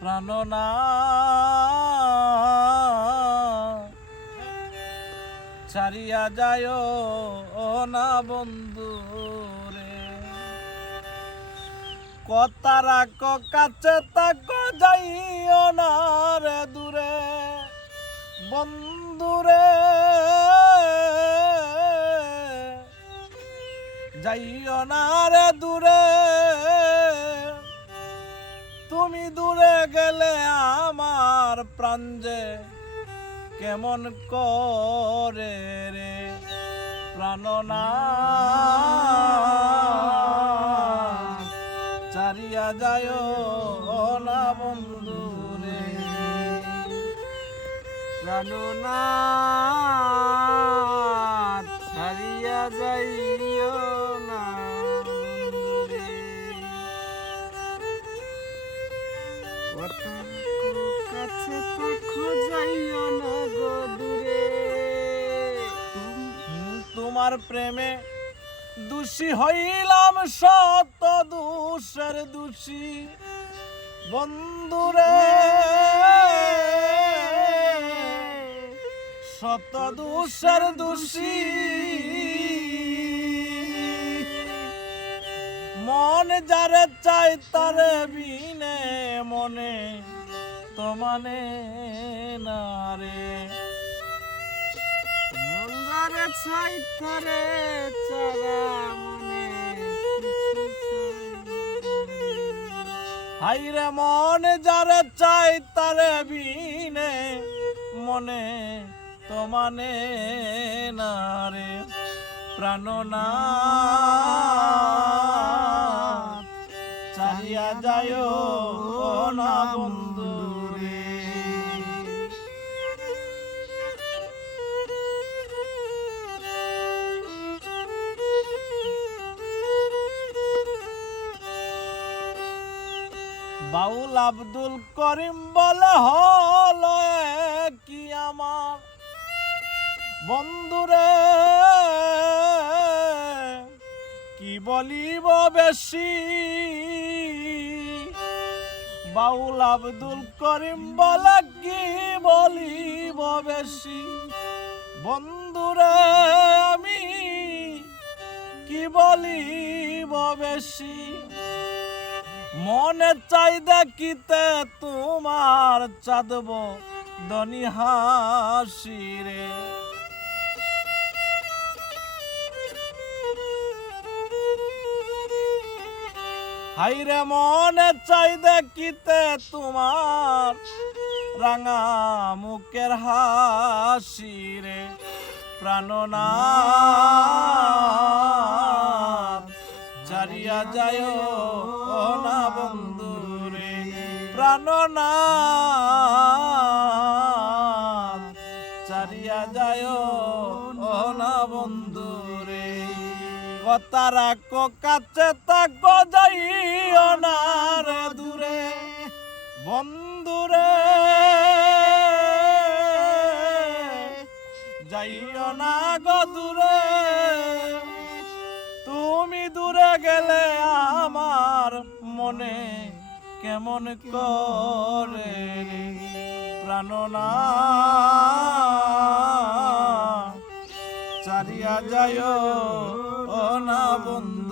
প্রাণনা ছাড়িয়া যায় না বন্ধু রে, কথা রাখো কাছে থাকো যাইও না রে দূরে বন্ধু রে, যাইও না রে দূরে, তুমি দূরে গেলে আমার প্রাণ যে কেমন করে রে প্রাণনা ছাড়িয়া যায় না বন্ধু রে, প্রাণনা ছাড়িয়া যাইও না বন্ধুরে, কাছে থাকো যাইও না গো দূরে। তোমার প্রেমে দোষী হইলাম শত দোষের দোষী বন্ধুরে, শত দোষের দোষী, মন যারে চাই তারে বিনে মনে তো মানে না রে, মন যারে চাই তারে চারা মনে কিছু হাইরে মন যারে চাই তারে বিনে মনে তো মানে না রে প্রাণনা ছাড়িয়া যায় না বন্ধু রে। বাউল আব্দুল করিম বলে হলো কি আমার বন্ধুরে, কি বলিব বেশি, বাউল আব্দুল করিম বলে কি বলিব বেশি বন্ধুরে, আমি কি বলিব বেশি, মনে চাই দেখিতে তোমার চাঁদব দনি হাসি রে, হাইরে মনে চাই দেখিতে তোমার রাঙা মুখের হাসি রে প্রাণনা ছাড়িয়া যায় না বন্ধু রে প্রাণনা ছাড়িয়া যায় না বন্ধু রে, কথা রাখো কাছে থাকো যাইও না রে দূরে বন্ধু রে, যাইও না গো দূরে, তুমি দূরে গেলে আমার মনে কেমন করে প্রাণনা ছাড়িয়া যায় না বন্ধু।